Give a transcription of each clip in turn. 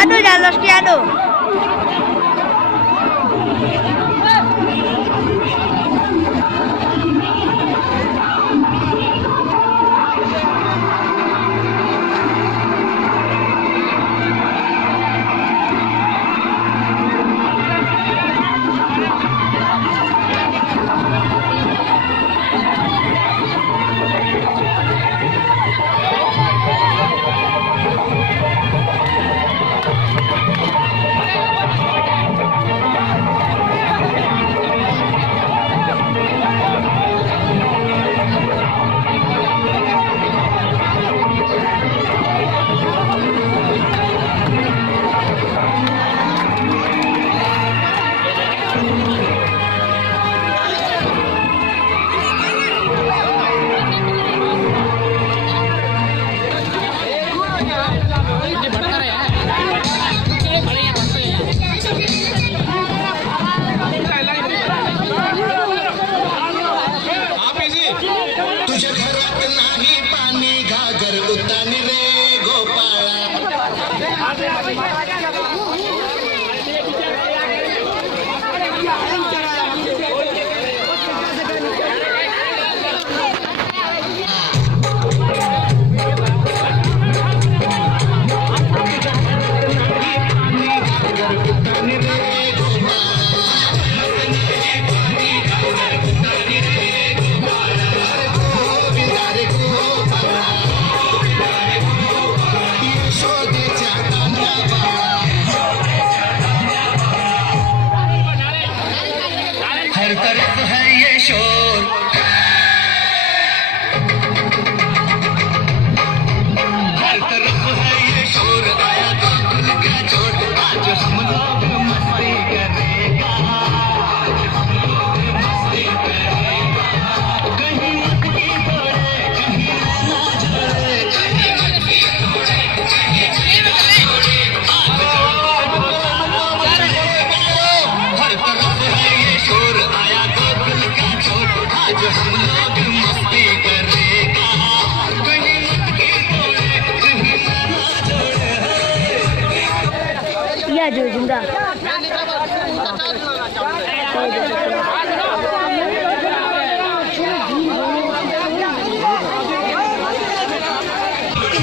Aduh, jangan los que aduh. हर तरफ है ये शोर, हर तरफ है ये शोर, आया तो दिल का चोट, आज हम लोग मस्ती करेगा, कहीं मत की तोड़े, कहीं ना जोड़े, कहीं मत की तोड़े, कहीं ना जोड़े, हर तरफ है ये शोर, आया तो दिल का चोट, आज हम लोग मस्ती करेगा, कहीं मत की तोड़े, कहीं ना जोड़े। Iya, Jo, juga.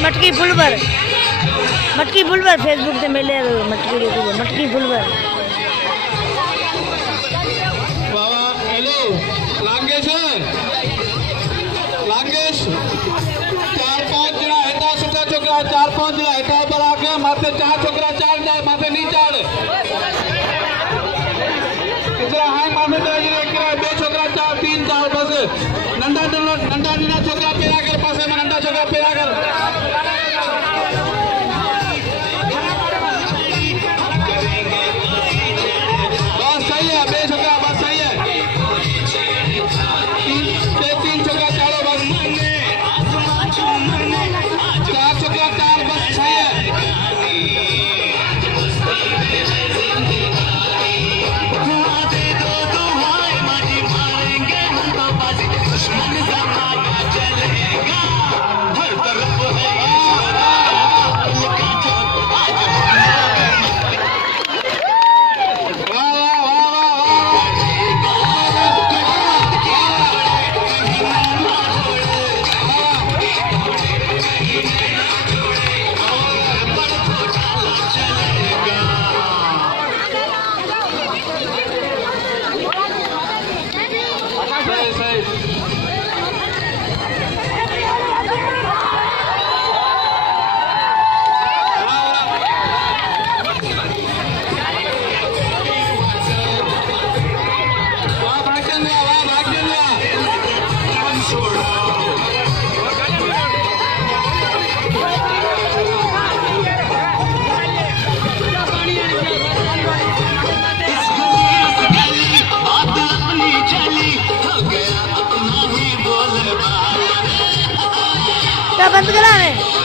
मटकी फुलवर फेसबुक से मिले मटकी फुलवर बाबा हेलो लांगेश चार पांच जना हेता सुटा छोकरा चार पांच जना हेता पर आके माथे चार छोकरा चार जाए माथे नहीं चाड़ कितना हाय माथे तेरे जने किरा दो छोकरा चार तीन चार बस नंदा नीना छोकरा पेरा कर पासे में नंदा छोकरा पेरा कर बस सही है बे छोकरा बस सही है तीन छोकरा चारों बस चार छोकरा चार बस सही है हर तरफ तो बंद करा मैं